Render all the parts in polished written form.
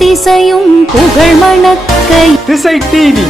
எத்திசையும் புகழ் மணக்க திசை டிவி.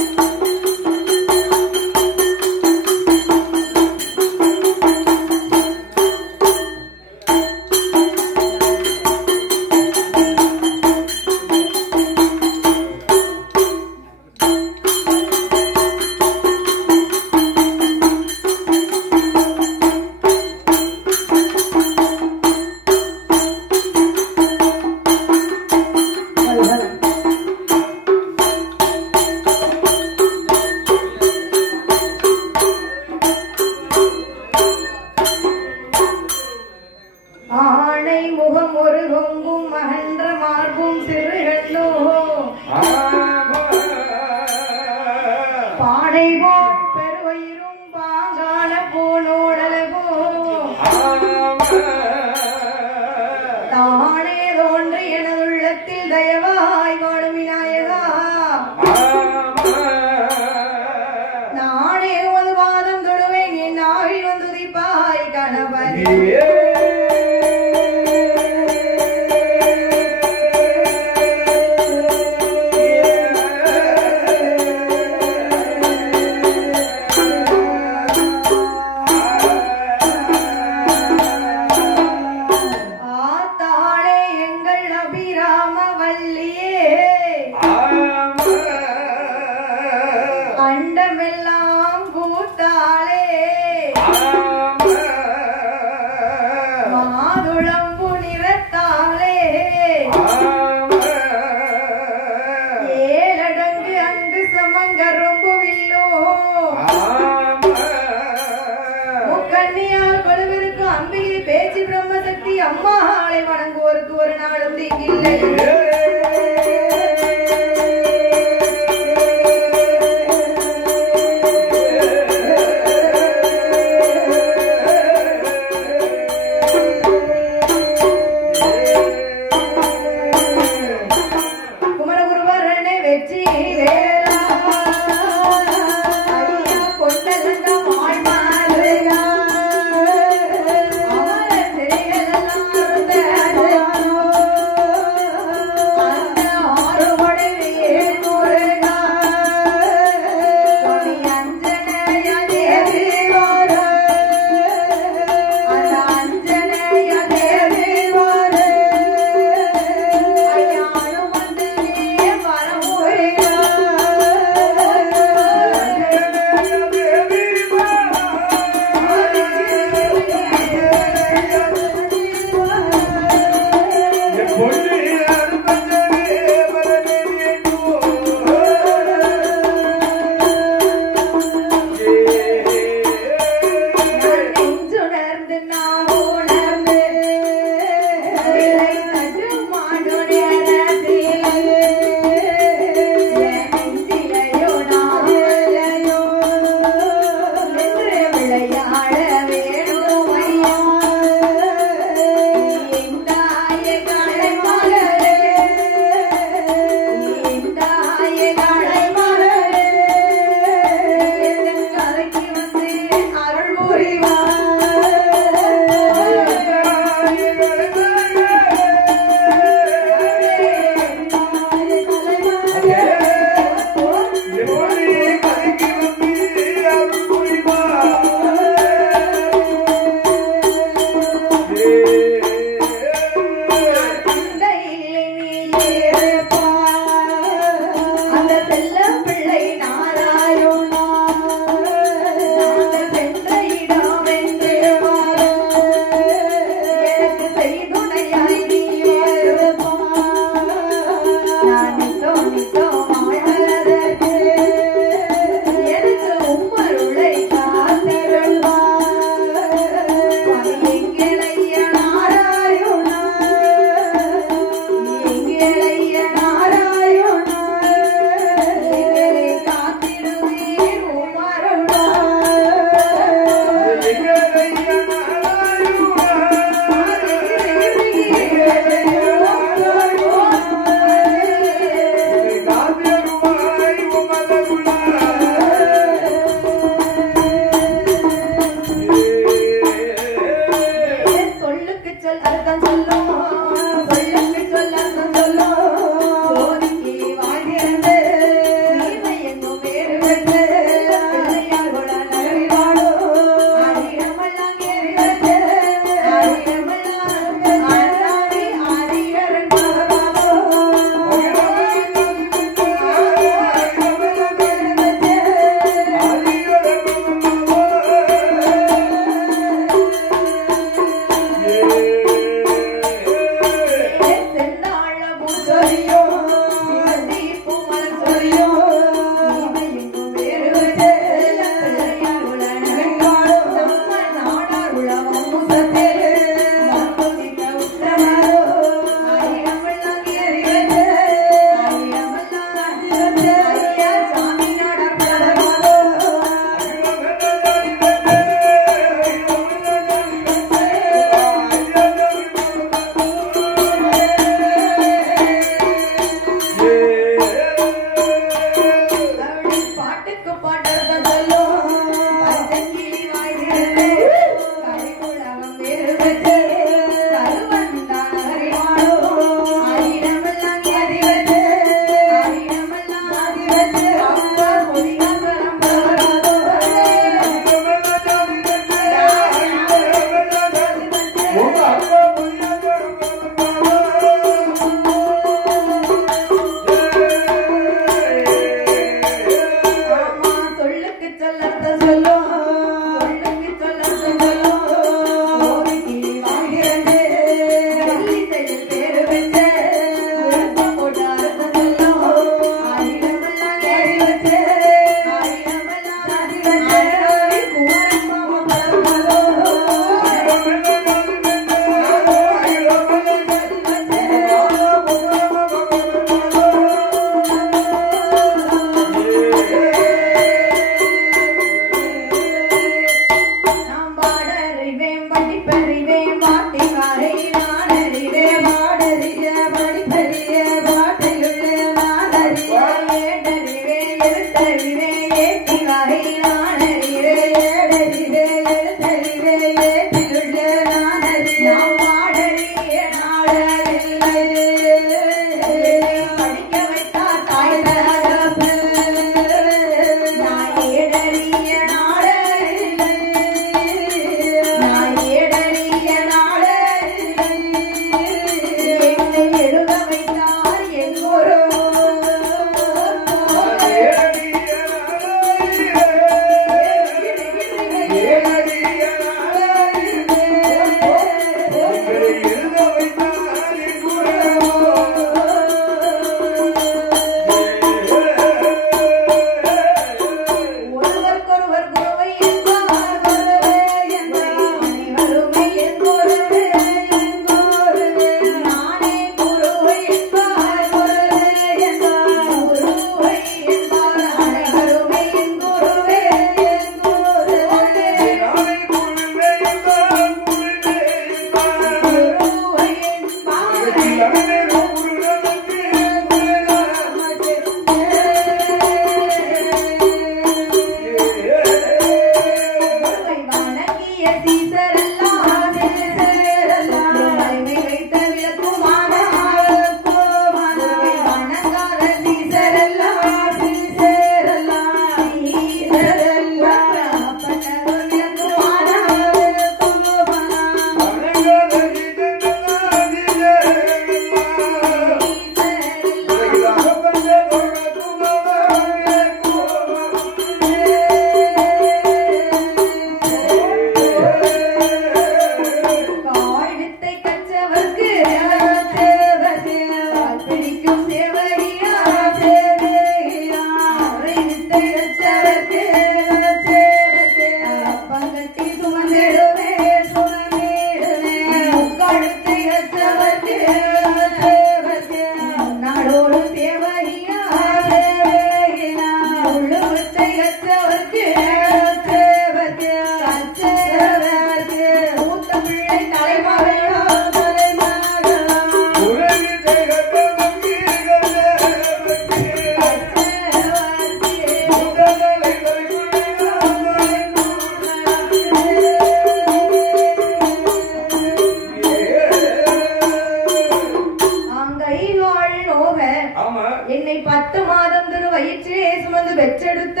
என்னை 10 மாதம் திரு வயிற்றிலே சுமந்து பெற்றெடுத்த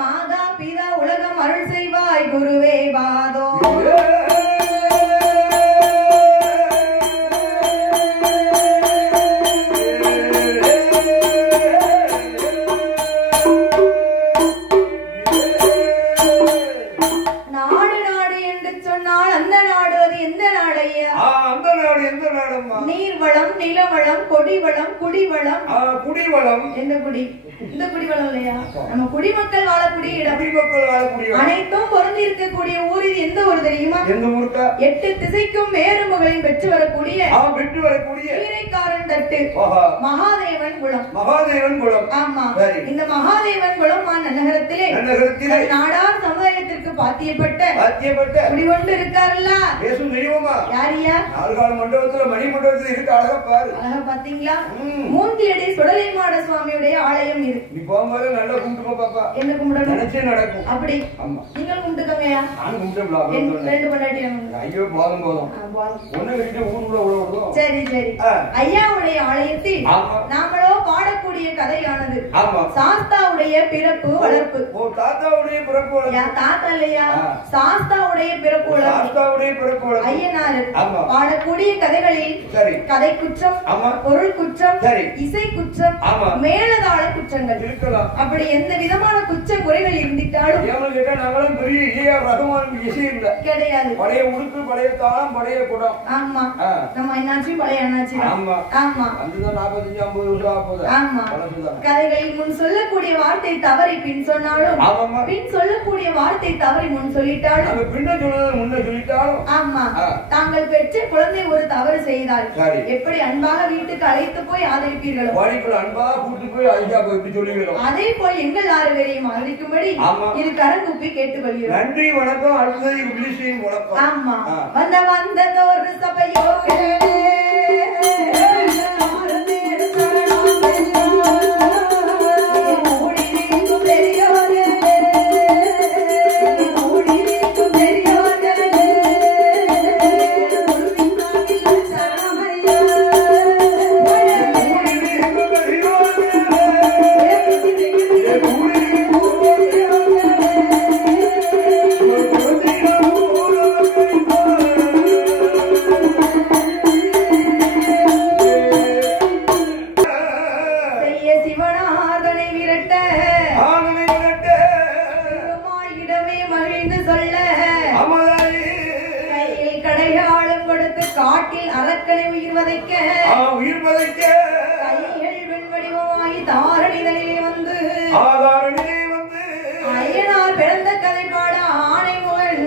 மாதா பிதா உலகம் அருள் செய்வாய் குருவே பாதோ. நீர்வளம், நிலவளம், கொடிவளம், குடிவளம். குடிவளம் எந்த குடி? இந்த குடிவளம் இல்லையா? நம்ம குடிமக்கள் வாழக்கூடிய இடம். குடிமக்கள் வாழக்கூடிய அனைத்தும் பொருந்தி இருக்கக்கூடிய ஊர் இது. எந்த ஊர் தெரியுமா? எந்த ஊருக்கா? 8 திசைக்கும் வேறு மகளின் பெற்று வரக்கூடிய வீரைக்காரன் தட்டு மகாதேவன் குளம். மகாதேவன் குளம். ஆமா. இந்த மகாதேவன் குளம் நகரத்திலே நாடார் சமுதாயத்திற்கு பாத்தியப்பட்ட குடிகொண்டு இருக்காருல்ல. யாரியா? நால்கால் மண்டபத்துல மணி மண்டபத்துல இருக்கு. அழகா பாரு. அழகா பாத்தீங்களா? மூந்தியடி சுடலை மாட சுவாமியுடைய ஆலயம் இது. நீ போகும்போது நல்லா கும்பிட்டுக்கோ பாப்பா. என்ன கும்பிடணும்? நினைச்சே நடக்கும். அப்படி நீங்கள் கும்பிட்டுக்கோங்கயா. நான் கும்பிட்டேன். 2 பொண்டாட்டி. ஐயோ போதும் போதும். ஒண்ணு வீட்டு ஊருக்குள்ள விடுவோம். சரி சரி. ஐயாவுடைய ஆலயத்தில் நாமளோ பாடக்கூடிய கதையானது சாஸ்தாவுடைய பிறப்பு வளர்ப்பு. தாத்தாவுடைய பிறப்பு வளர்ப்பு. தாத்தா இல்லையா? சாஸ்தாவுடைய பிறப்பு வளர்ப்பு. ஐயனார் பாடக்கூடிய கதைகளில் கதை குற்றம், பொருள் குற்றம், இசை குற்றம், மேலதாள குற்றங்கள் இருக்கலாம். அப்படி எந்த விதமான குற்ற குறைகள் இருந்திட்டாலும் கிடையாது. பழைய உடுப்பு, பழைய தாளம், பழைய குடம். ஆமா. நம்ம என்னாச்சு? பழைய என்னாச்சு? ஆமா. ஆமா. 45-50 வருஷம் ஆகுது. ஆமா. கதைகளில் முன் சொல்லக்கூடிய வார்த்தை தவறி பின் சொன்னாலும், பின் சொல்லக்கூடிய வார்த்தை தவறி முன் சொல்லிட்டாலும், பின்ன சொல்றது முன்ன சொல்லிட்டாலும், ஆமா, தாங்கள் பெற்ற குழந்தை ஒரு தவறு செய்தால் எப்படி அன்பாக வீட்டுக்கு அழைத்து போய் ஆதரிப்பீர்களோ, அன்பாக கூட்டு போய் ஐயா போய் சொல்லுகிறோம். அதே போல் எங்கள் 6 பேரையும் ஆதரிக்கும்படி இரு கரங்குப்பி கேட்டுக்கொள்கிறோம். நன்றி, வணக்கம். அடுத்தது விழிசையின் வணக்கம். ஆமா. வந்ததோர் சபையோரே காட்டில் அரக்கனை உயிர் வதைக்க கைகள் வெண்வடிவமாகி தாரணிதனிலே வந்து ஐயனார் பிறந்த கதை பாட ஆணை முகன்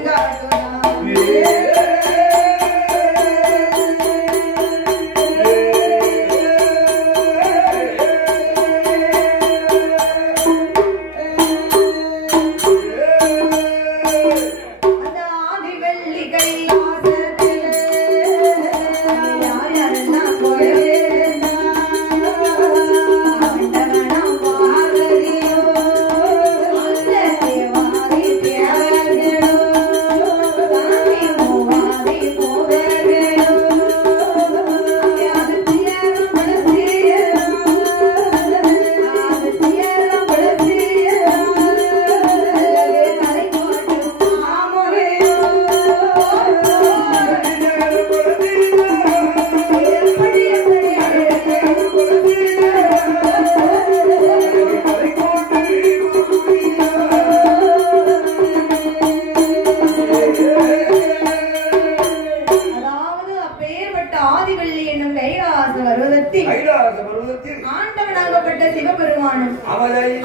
ஆண்டவனாகப்பட்ட சிவபெருமானும்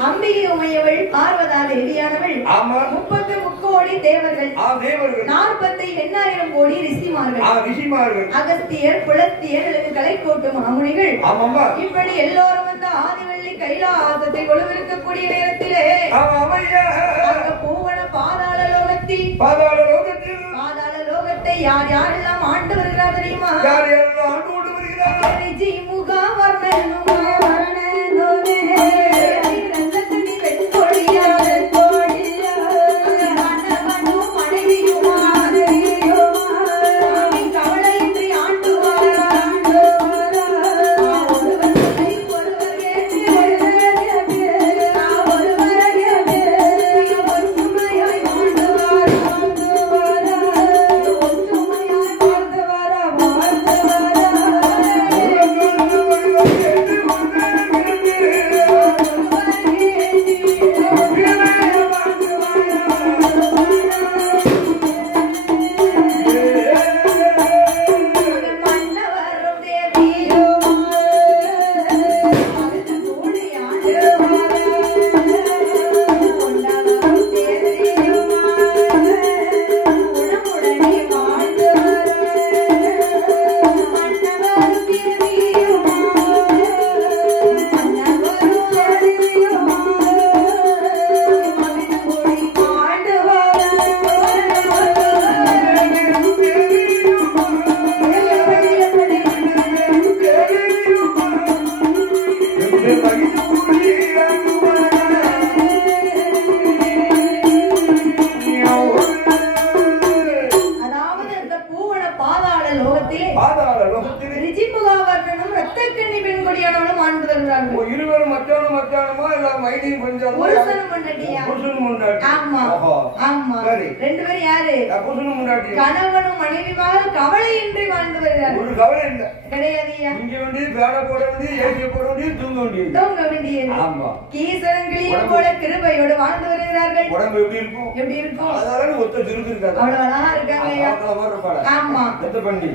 அம்பிகை உமையவள் பார்வதா தேவியானவள் 30 முக்கோடி தேவர்கள் 48,000 கோடி ரிஷிமார்கள் அகஸ்தியர் புலத்தியர் கலைக்கோட்டு மாமுனிகள் இப்படி எல்லோரும் வந்து ஆதிவள்ளி கைலாசத்தை கொழுவிருக்கக்கூடிய நேரத்திலே பூவன பாதாள லோகத்தை யார் யாரெல்லாம் ஆண்டு வருகிறார் தெரியுமா? கவலையின்றி ஆண்டு கன்னி பெண் கொடியானவளும் ஆண்டு வருகிறார்கள். இருவரும் மச்சானும் மச்சானுமா இல்ல மைனியும் கொஞ்சம் புருஷனும் பொண்டாட்டியா? புருஷனும் முன்னாடி. ஆமா ஆமா. ரெண்டு பேரும் யாரு? புருஷனும் முன்னாடி. கணவனும் மனைவிமார் கவலையின்றி வாழ்ந்து வருகிறார்கள். ஒரு கவலை இல்ல. கிடையாதுயா. இங்க வேண்டிய பேட போட வேண்டிய ஏசிய போட வேண்டிய தூங்க வேண்டியது. தூங்க வேண்டியது. ஆமா. கீசரங்கிலியும் போல கிருபையோடு வாழ்ந்து வருகிறார்கள். உடம்பு எப்படி இருக்கும்? எப்படி இருக்கும்? அதால ஒத்த திருக்கு இருக்காது. அவ்வளவு அழகா இருக்காங்கய்யா. ஆமா. எந்த பண்ணி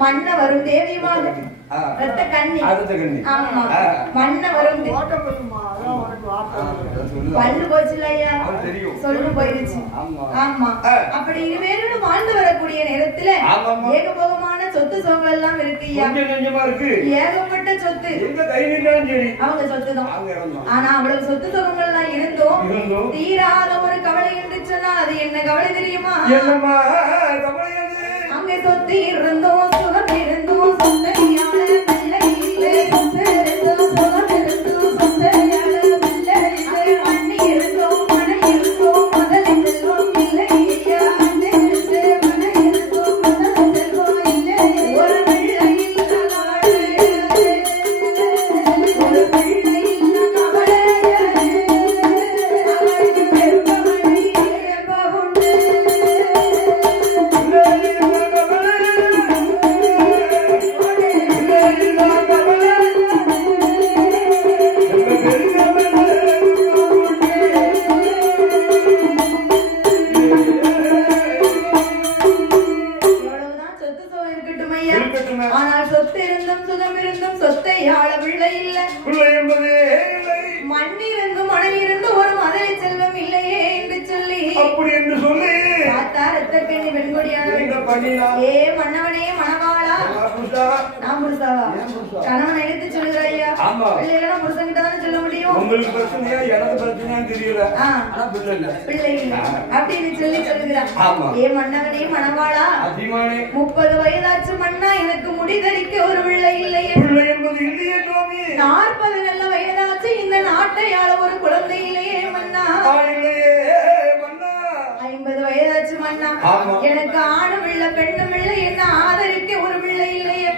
மண்ண வரும் தேவியமாக ரத்த கண்ணி. ஆமா. மண்ண வரும் பல்லு போச்சுல ஐயா, சொல்லு போயிருச்சு. ஆமா. அப்படி இருவேரோடு வாழ்ந்து வரக்கூடிய நேரத்துல ஏகபோகமான சொத்து சோகம் எல்லாம் இருக்கு ஐயா. ஏகப்பட்ட சொத்து அவங்க சொத்து தான். ஆனா அவ்வளவு சொத்து சோகங்கள் எல்லாம் இருந்தும் தீராத ஒரு கவலை என்று சொன்னா அது என்ன கவலை தெரியுமா? அங்கே சொத்து இருந்தோம் சுகம் இருந்தோம் சொந்தரியால பிள்ளை இல்லை. சொத்து இருந்தோம் சுகம் இருந்தோம் சொந்தரியால பிள்ளை இல்லை. மண்ணி இருந்தோம் மனை இருந்தோம் முதலில் செல்வம் இல்லை. அண்ணே இருந்து மனை இருந்தோம் முதலில் செல்வம் இல்லை. ஒரு பிள்ளை இல்ல கவலை, ஒரு பிள்ளை இல்ல கவலை, அவளுக்கு பெருமழை இயல்பாகுண்டு. ஆனால் சொத்து இருந்தும் சுகம் இருந்தும் சொத்தை ஆள பிள்ளை இல்ல. மண் இருந்தும் மனைவி இருந்து ஒரு மதலை செல்வம் இல்லையே என்று சொல்லி அப்படி என்று சொல்லி பார்த்தா ரத்த கண்ணி வெண்கொடியானவள். ஏ மன்னவனே மணவாளா, நான் புருஷாவா? கணவன் எழுத்து சொல்லுகிறாயா? பிள்ளைகளா புருஷன் கிட்ட தானே சொல்ல முடியும். உங்களுக்கு பிரச்சனையா எனக்கு பிரச்சனையான்னு தெரியல. பிள்ளை இல்லை அப்படின்னு சொல்லி சொல்லுகிறான். ஏ மன்னவனே மணவாளா, 30 வயதாச்சு மன்னா எனக்கு முடிதறிக்க ஒரு பிள்ளை இல்லையே. 40 நல்ல வயதாச்சு இந்த நாட்டை ஆள ஒரு குழந்தை இல்லையே மன்னா. 50 வயதாச்சு மன்னா எனக்கு ஆணும் இல்ல பெண்ணும் இல்லை. என்ன ஆதரிக்க ஒரு பிள்ளை இல்லையே.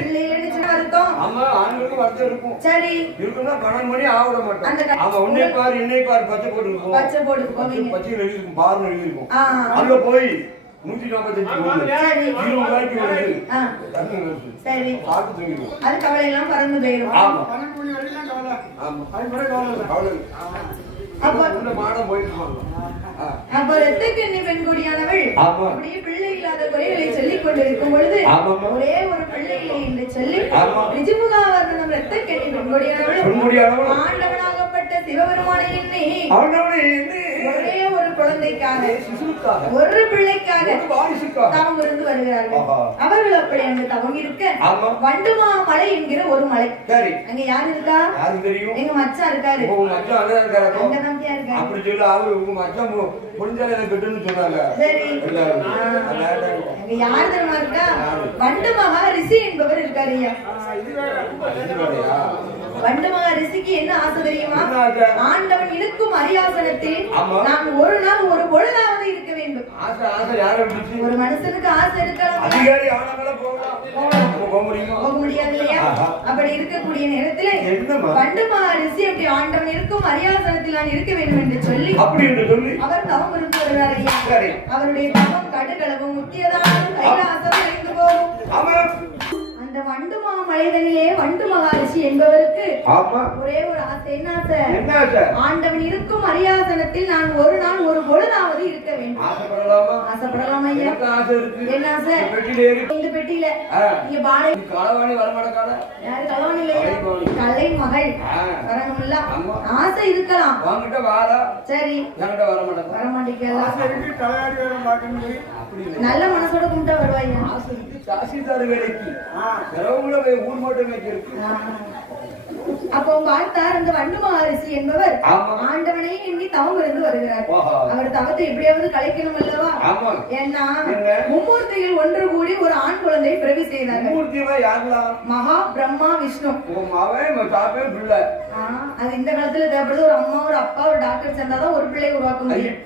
பிள்ளை இல்லைன்னு சொன்ன அர்த்தம் சரி இருக்குன்னா 12 மணி ஆவிட மாட்டோம். அவன் உன்னை பாரு என்னை பாரு பச்சை போட்டு இருக்கும். பச்சை போட்டு போவீங்க. பச்சை எழுதி இருக்கும், பாருன்னு எழுதி இருக்கும். அங்க போய் 145 ரூபாய்க்கு வருது. சரி அது கவலை எல்லாம் பறந்து போயிடும். அப்ப ரத்த கன்னி பெண்கொடியானவள் அப்படியே பிள்ளை இல்லாத குறைகளை சொல்லிக் கொண்டிருக்கும் பொழுது ஒரே ஒரு பிள்ளை இல்லை என்று சொல்லி நிஜமுகாவர்ணம் ரத்த கன்னி பெண்கொடியானவள் ஆண்டவனாகப்பட்ட சிவபெருமானை எண்ணி ஒரே ஒரு குழந்தைக்காக ஒரு பிள்ளைக்காக தவம் இருந்து வருகிறார்கள். அவர்கள் அப்படி அங்கு தவம் இருக்க வண்டுமா மலை என்கிற ஒரு மலை. அங்க யாரு இருக்கா? எங்க மச்சான் இருக்காரு. அங்கதான் இருக்காரு. யார் தெரியுமா இருக்கா? வண்டு மகா ரிஷி என்பவர் இருக்காரு. வண்டு மகா ரிஷிக்கு என்ன ஆசை தெரியுமா? ஆண்டவன் இருக்கும் அரியாசனத்தில் நான் ஒரு நாள் ஒரு பொழுதாவது இருக்க வேண்டும். ஒரு மனுஷனுக்கு ஆசை இருக்கலாம், போக முடியாது இல்லையா? அப்படி இருக்கக்கூடிய நேரத்தில் வண்டு மகா ரிஷி அப்படி ஆண்டவன் இருக்கும் அரியாசனத்தில் நான் இருக்க வேண்டும் என்று சொல்லி அவர் தவம் இருந்து வருகிறார். அவருடைய தவம் கடுகளவும் முக்கியதான கைலாசம் அடைந்து போகும். அந்த வண்டு மலைதனிலே வண்டு மகாரிஷி என்பவருக்கு ஒரே ஒரு ஆசை. என்ன ஆசை? ஆண்டவன் இருக்கும் அரியாசனத்தில் நான் ஒரு நாள் ஒரு பொழுதாவது இருக்க வேண்டும். ஆசைப்படலாம் ஐயா. என்ன ஆசை? இந்த பெட்டியில இங்க பாலை களவாணி வரமாட்டக்கால யாரு? களவாணி இல்லையா, கலை மகள் வரணும்ல. ஆசை இருக்கலாம். சரி வரமாட்டேங்கலாம். நல்ல மனசோட கும்பிட்டா வருவாங்க. அப்போ பார்த்தார் அந்த வண்டு மகாரிஷி என்பவர் ஆண்டவனை எண்ணி தவம் இருந்து வருகிறார். அவர் தவத்தை எப்படியாவது கலைக்கணும் அல்லவா? ஏன்னா மும்மூர்த்திகள் ஒன்று கூடி ஒரு ஆண் குழந்தை பிறவி செய்தார்கள். மகா பிரம்மா விஷ்ணு. அது இந்த காலத்துல தேவைப்படுது. ஒரு அம்மா ஒரு அப்பா ஒரு டாக்டர் சேர்ந்தாதான் ஒரு பிள்ளை உருவாக்க முடியும்.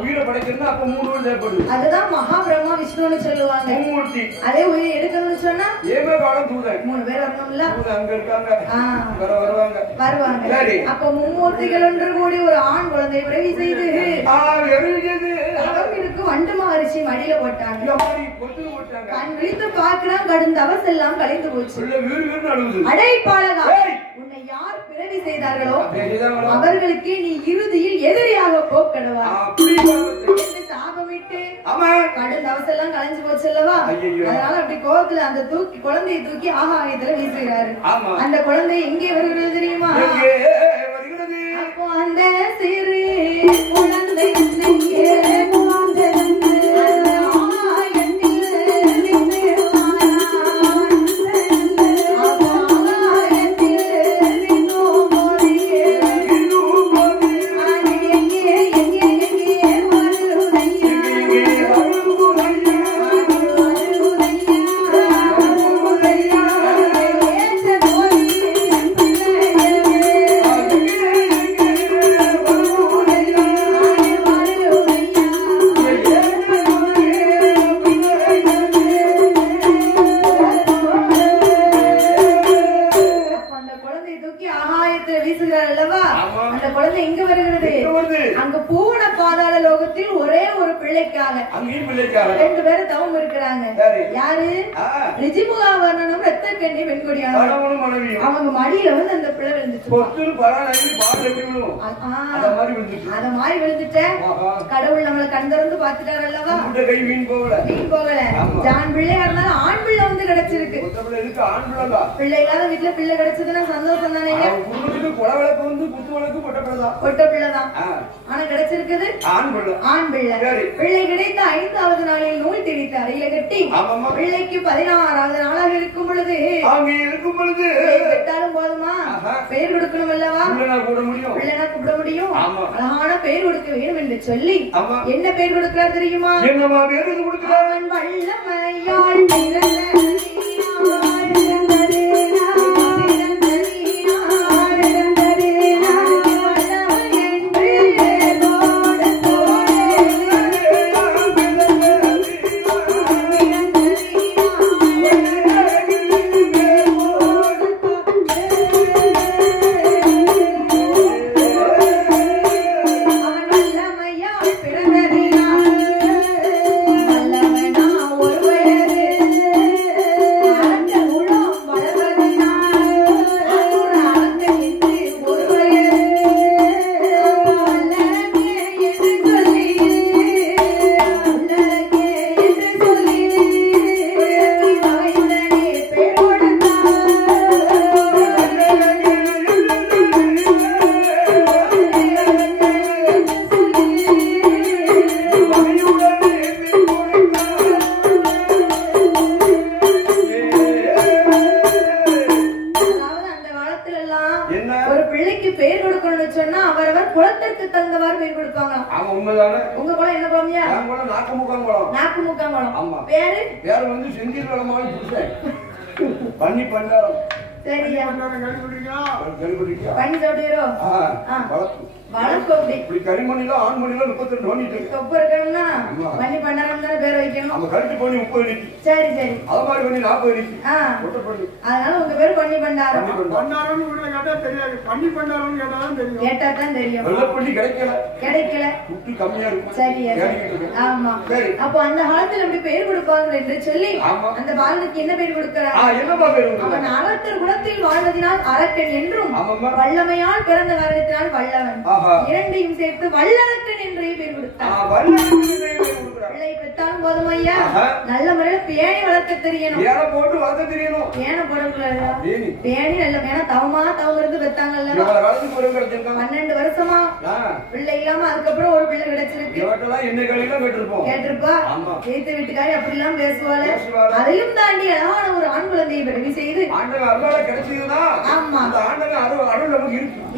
உயிரை படைக்கணும்னா அப்ப 3 தேவைப்படுது. அதுதான் மகா பிரம்மா விஷ்ணுன்னு சொல்லுவாங்க. மும்மூர்த்தி. அதே உயிர் எடுக்கணும்னு சொன்னா ஏமே காலம் தூதன் 3 பேர் வரணும்ல. அங்க இருக்காங்க. வருவாங்க. அப்ப மும்மூர்த்திகள் ஒன்று கூடி ஒரு ஆண் குழந்தை பிறவி செய்து அவர்களுக்கு வண்டு மகரிஷி மடியில போட்டாங்க. கண் விழித்து பார்க்கிறான், கடும் தவஸ் எல்லாம் கலைந்து போச்சு. அடை பாலகா, உன்னை யார் பிறவி செய்தார்களோ அவர்களுக்கு நீ இறுதியில் எதிரியாக போக்கடுவா சாபமிட்டு கடும் தவஸ் எல்லாம் கலைஞ்சு போச்சு அல்லவா. அதனால அப்படி கோபத்துல அந்த குழந்தையை தூக்கி ஆகாயத்துல வீசுகிறாரு. அந்த குழந்தை எங்கே வருகிறது தெரியுமா? அப்போ அந்த சிறு குழந்தை ரெண்டு பேரும் தவம் இருக்கிறாங்க. யாரு? ரிஜிமுகாவர்ணனும் ரத்தக்கண்ணி வெண்கொடியானவரும். அவங்க மடியில வந்து அந்த பிள்ளை விழுந்துச்சு. அத மாதிரி விழுந்துட்ட கடவுள் நம்மள கண் திறந்து பாத்துட்டாரு அல்லவா. வீண் போகல. ஆண் பிள்ளையா இருந்தாலும் ஆண் பிள்ளை வந்து கிடைச்சிருக்கு. பிள்ளை இல்லாத வீட்டுல பிள்ளை கிடைச்சதுன்னா சந்தோஷம் தானே. பொட்ட பிள்ளைதான். ஆனா கிடைச்சிருக்குது ஆண் பிள்ளை. பிள்ளை கிடைத்த 5வது நாளில் நூல் திணித்து அறையில கட்டி பிள்ளைக்கு 16வது நாளாக இருக்கும் பொழுது விட்டாலும் போதுமா பெயர் கொடுக்கணும் அல்லவா. பிள்ளைனா கூப்பிட முடியும். அழகான பெயர் கொடுக்க வேண்டும் என்று சொல்லி என்ன பெயர் கொடுக்கிறார் தெரியுமா? அவன் வல்லமையாள் பண்ணி பண்ணாரம். சரியா? பண்ணி சொல்றீரோ? வளர்ப்பு அப்படி. இப்படி கரிமணில ஆண்மணில 32 பண்ணிட்டு. தொப்பு இருக்கணும்னா பண்ணி பண்ணாரம் தான் பேர் வைக்கணும். நம்ம கரெக்ட் பண்ணி 30 நிக்கி. சரி சரி. அது மாதிரி பண்ணி 40 நிக்கி. ஒட்டப்படி. அதனால உங்க பேர் பண்ணி பண்ணாரம். பண்ணாரம்னு கூட கேட்டா தெரியாது. பண்ணி பண்ணாரம்னு கேட்டா தான் தெரியும். கேட்டா தான் தெரியும். வெள்ள பண்ணி கிடைக்கல. குட்டி கம்மியா இருக்கு. சரியா? ஆமா. சரி. அப்ப அந்த காலத்துல அப்படி பேர் கொடுப்பாங்க என்று சொல்லி அந்த பாலனுக்கு என்ன பேர் கொடுக்கறாங்க? என்ன பேர் கொடுக்கறாங்க? அவன் அறத்தர் குலத்தில் வாழ்வதினால் அரக்கன் என்றும் வல்லமையால் பிறந்த காரணத்தினால் வல்லவன். இரண்டையும் சேர்த்து வல்லரக்கன் என்றே பேர் கொடுத்தார். பிள்ளை பெற்றாலும் போதும் ஐயா நல்ல முறையில பேணி வளர்க்க தெரியணும். பேண போடக்கூடாது. பேணி நல்ல பேண தவமா தவங்கிறது பெத்தாங்கல்ல. 12 வருஷமா பிள்ளை இல்லாம அதுக்கப்புறம் ஒரு பிள்ளை கிடைச்சிருக்கு. கேட்டிருப்பா கேட்டு வீட்டுக்காரி அப்படி எல்லாம் பேசுவாள். அதையும் தாண்டி அழகான ஒரு ஆண் குழந்தையை பிறவி செய்து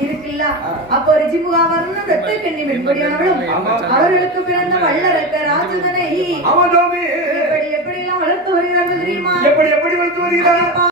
இருக்குல்ல. அப்போ ரிஜிமுகாவர்ணனும் ரத்தக்கண்ணி வெண்கொடியானவளும் அவர்களுக்கு பிறந்த வல்லரக்க ராஜதனை எப்படி எல்லாம் வளர்த்து வருகிறார்கள் தெரியுமா? எப்படி வளர்த்து வருகிறார்?